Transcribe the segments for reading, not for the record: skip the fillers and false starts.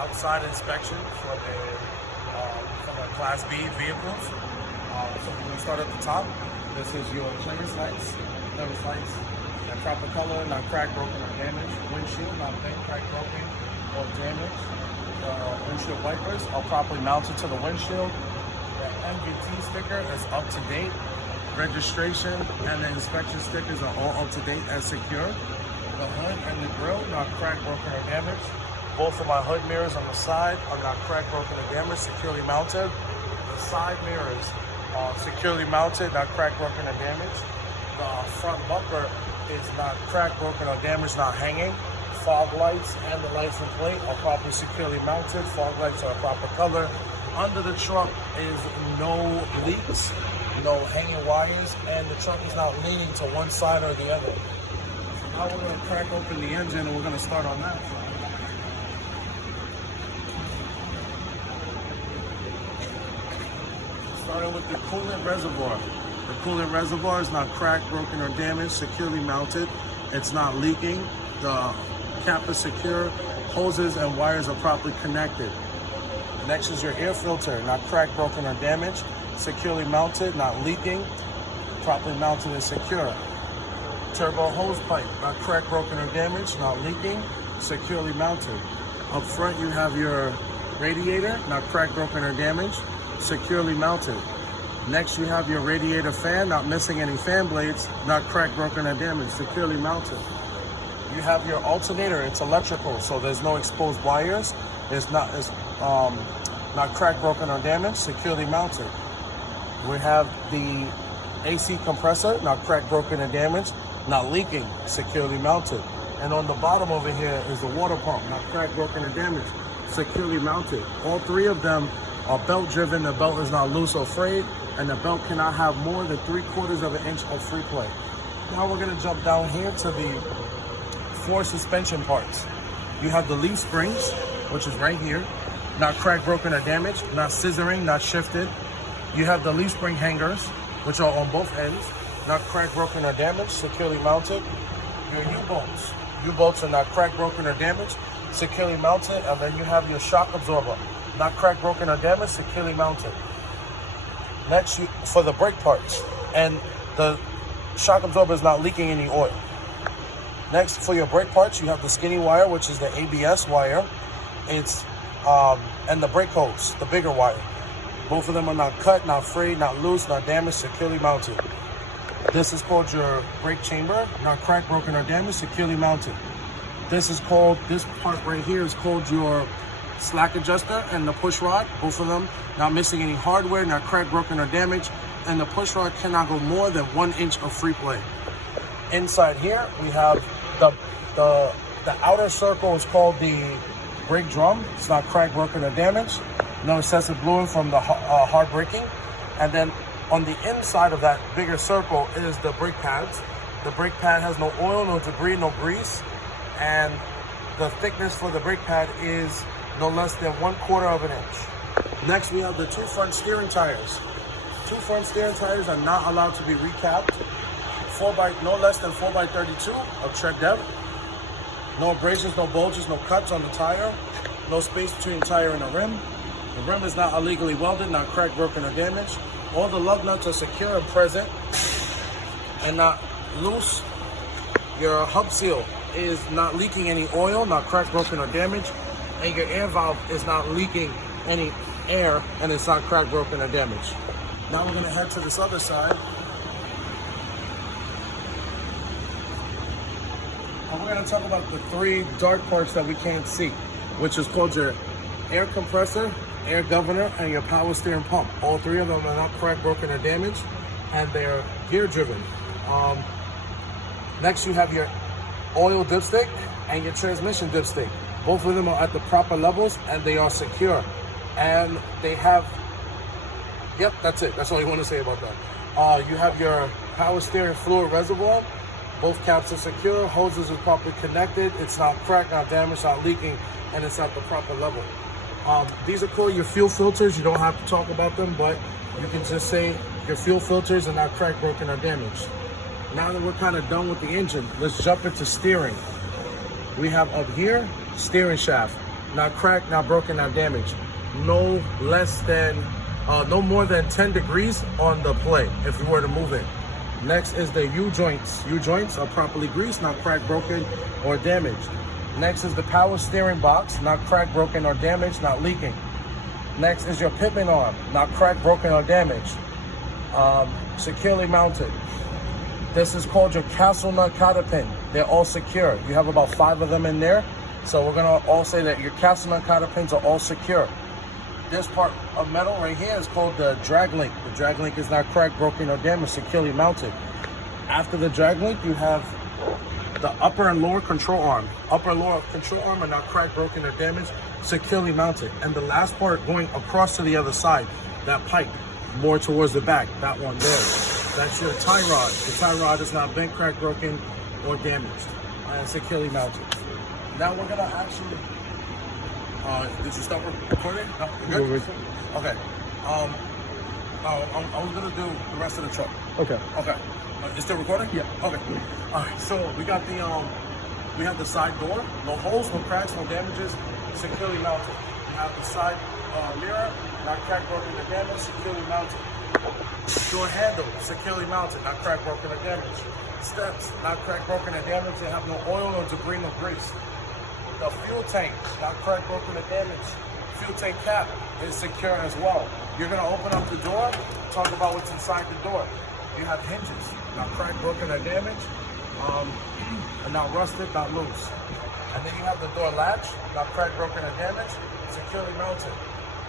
outside inspection for the Class B vehicles. So when we start at the top, this is your clearance lights, and proper color, not cracked, broken, or damaged. Windshield, not bent, cracked, broken, or damaged. Windshield wipers are properly mounted to the windshield. The MVT sticker is up to date. Registration and the inspection stickers are all up to date and secure. The hood and the grille, not cracked, broken, or damaged. Both of my hood mirrors on the side are not cracked, broken, or damaged, securely mounted. The side mirrors are securely mounted, not cracked, broken, or damaged. The front bumper is not cracked, broken, or damaged, not hanging. Fog lights and the license plate are properly securely mounted. Fog lights are a proper color. Under the trunk is no leaks, no hanging wires, and the trunk is not leaning to one side or the other. So now we're going to crack open the engine and we're going to start on that side. Starting with the coolant reservoir. The coolant reservoir is not cracked, broken, or damaged, securely mounted. It's not leaking. The cap is secure. Hoses and wires are properly connected. Next is your air filter, not cracked, broken, or damaged, securely mounted, not leaking, properly mounted and secure. Turbo hose pipe, not cracked, broken, or damaged, not leaking, securely mounted. Up front you have your radiator, not cracked, broken, or damaged, securely mounted. Next you have your radiator fan, not missing any fan blades, not cracked, broken, or damaged, securely mounted. You have your alternator, it's electrical, so there's no exposed wires. It's not cracked, broken, or damaged, securely mounted. We have the AC compressor, not cracked, broken, or damaged, not leaking, securely mounted. And on the bottom over here is the water pump, not cracked, broken, or damaged, securely mounted. All three of them are belt driven. The belt is not loose or frayed, and the belt cannot have more than 3/4 of an inch of free play. Now we're gonna jump down here to the 4 suspension parts. You have the leaf springs, which is right here, not cracked, broken, or damaged, not scissoring, not shifted. You have the leaf spring hangers, which are on both ends, not cracked, broken, or damaged, securely mounted. Your U-bolts. U-bolts are not cracked, broken, or damaged, securely mounted. And then you have your shock absorber, not cracked, broken, or damaged, securely mounted. Next, for the brake parts, and the shock absorber is not leaking any oil. Next, for your brake parts, you have the skinny wire, which is the ABS wire. It's and the brake hose, the bigger wire. Both of them are not cut, not frayed, not loose, not damaged, securely mounted. This is called your brake chamber, not cracked, broken, or damaged, securely mounted. This part right here is called your slack adjuster and the push rod. Both of them not missing any hardware, not cracked, broken, or damaged, and the push rod cannot go more than 1 inch of free play. Inside here, we have the outer circle is called the brake drum. It's not cracked, broken, or damaged. No excessive blowing from the hard braking. And then on the inside of that bigger circle is the brake pads. The brake pad has no oil, no debris, no grease. And the thickness for the brake pad is no less than 1/4 of an inch. Next, we have the 2 front steering tires. 2 front steering tires are not allowed to be recapped. No less than 4x32 of tread depth. No abrasions, no bulges, no cuts on the tire. No space between the tire and the rim. The rim is not illegally welded, not cracked, broken, or damaged. All the lug nuts are secure and present and not loose. Your hub seal is not leaking any oil, not cracked, broken, or damaged. And your air valve is not leaking any air, and it's not cracked, broken, or damaged. Now we're gonna head to this other side. And we're going to talk about the 3 dark parts that we can't see, which is called your air compressor, air governor, and your power steering pump. All 3 of them are not cracked, broken, or damaged, and they're gear driven. Next, you have your oil dipstick and your transmission dipstick. Both of them are at the proper levels, and they are secure. And they have, yep, that's it. That's all you want to say about that. You have your power steering fluid reservoir. Both caps are secure, hoses are properly connected, it's not cracked, not damaged, not leaking, and it's at the proper level. These are called your fuel filters. You don't have to talk about them, but you can just say your fuel filters are not cracked, broken, or damaged. Now that we're kind of done with the engine, let's jump into steering. We have up here, steering shaft. not cracked, not broken, not damaged. No more than 10 degrees on the plate if you were to move it. Next is the U-joints. U-joints are properly greased, not cracked, broken, or damaged. Next is the power steering box, not cracked, broken, or damaged, not leaking. Next is your pivot arm, not cracked, broken, or damaged, securely mounted. This is called your castle nut cotter pin. They're all secure. You have about 5 of them in there. So we're gonna all say that your castle nut cotter pins are all secure. This part of metal right here is called the drag link. The drag link is not cracked, broken, or damaged, securely mounted. After the drag link, you have the upper and lower control arm. Upper and lower control arm are not cracked, broken, or damaged, securely mounted. And the last part going across to the other side, that pipe, more towards the back, that one there. That's your tie rod. The tie rod is not bent, cracked, broken, or damaged, and securely mounted. Now we're gonna actually, did you stop recording? No, you're good? Okay. I was gonna do the rest of the truck. Okay. Okay. You still recording? Yeah. Okay. All right. So we got we have the side door, no holes, no cracks, no damages, securely mounted. We have the side mirror, not cracked, broken, or damaged, securely mounted. Door handle, securely mounted, not cracked, broken, or damaged. Steps, not cracked, broken, or damaged. They have no oil, no debris, no grease. The fuel tank, not cracked, broken, or damaged. Fuel tank cap is secure as well. You're gonna open up the door, talk about what's inside the door. You have hinges, not cracked, broken, or damaged, and not rusted, not loose. And then you have the door latch, not cracked, broken, or damaged, securely mounted.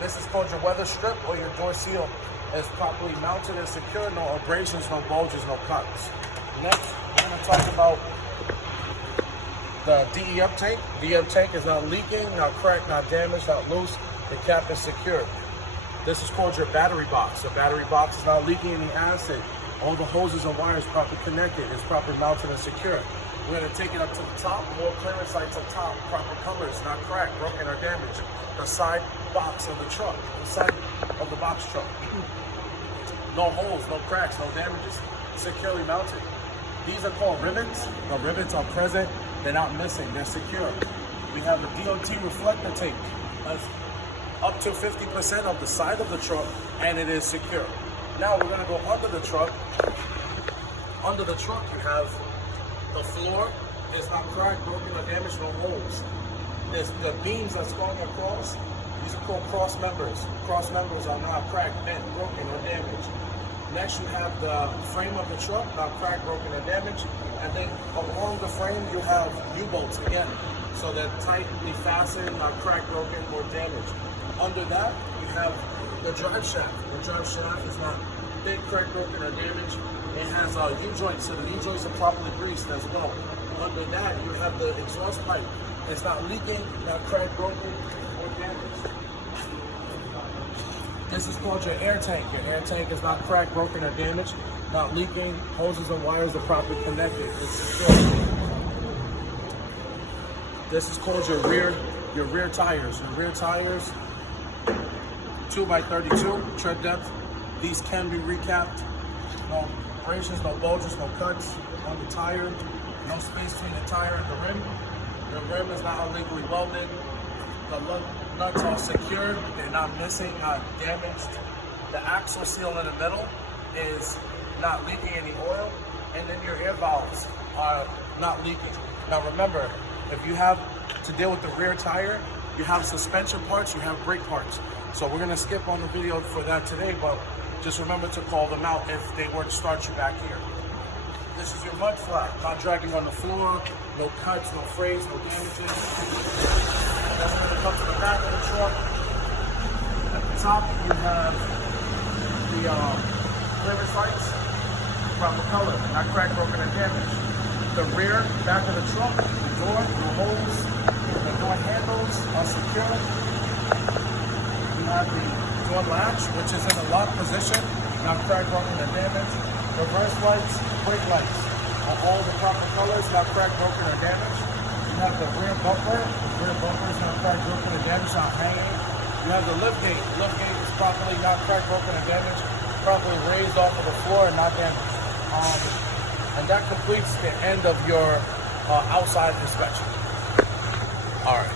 This is called your weather strip, or your door seal is properly mounted and secure, no abrasions, no bulges, no cuts. Next, we're gonna talk about the DEF tank. DEF tank is not leaking, not cracked, not damaged, not loose. The cap is secured. This is called your battery box. The battery box is not leaking any acid. All the hoses and wires properly connected. It's properly mounted and secure. We're going to take it up to the top. More clearance lights up top. Proper colors, not cracked, broken, or damaged. The side box of the truck. The side of the box truck. No holes, no cracks, no damages. Securely mounted. These are called rivets. The rivets are present. They're not missing. They're secure. We have the DOT reflector tape. That's up to 50% of the side of the truck, and it is secure. Now we're gonna go under the truck. Under the truck, you have the floor is not cracked, broken, or damaged, no holes. There's the beams that's going across. These are called cross members. Cross members are not cracked, bent, broken, or damaged. Next, you have the frame of the truck, not cracked, broken, or damaged. And then along the frame, you have U-bolts again. So they're tightly fastened, not cracked, broken, or damaged. Under that, you have the drive shaft. The drive shaft is not bent, cracked, broken, or damaged. It has U-joints, so the U-joints are properly greased as well. Under that, you have the exhaust pipe. It's not leaking, not cracked, broken, or damaged. This is called your air tank. Your air tank is not cracked, broken, or damaged, not leaking. Hoses and wires are properly connected. It's secure. This is called your rear tires. Your rear tires, 2x32 tread depth. These can be recapped. No abrasions, no bulges, no cuts on the tire. No space between the tire and the rim. The rim is not illegally welded. The nuts are secured. They're not missing, not damaged. The axle seal in the middle is not leaking any oil. And then your air valves are not leaking. Now remember, if you have to deal with the rear tire, you have suspension parts, you have brake parts. So we're gonna skip on the video for that today, but just remember to call them out if they were to start you back here. This is your mud flap, not dragging on the floor, no cuts, no frays, no damages. Then we're gonna come to the back of the truck. At the top, you have the clearance lights, proper color, not cracked, broken, or damaged. The rear, back of the truck, the door, the holes, the door handles are secure. You have the door latch, which is in the lock position, not cracked, broken, or damaged. Reverse lights, brake lights are all the proper colors, not cracked, broken, or damaged. You have the rear bumper is not cracked, broken, or damaged, not hanging. You have the lift gate. Lift gate is properly not cracked, broken, or damaged, properly raised off of the floor and not damaged. And that completes the end of your outside inspection. All right.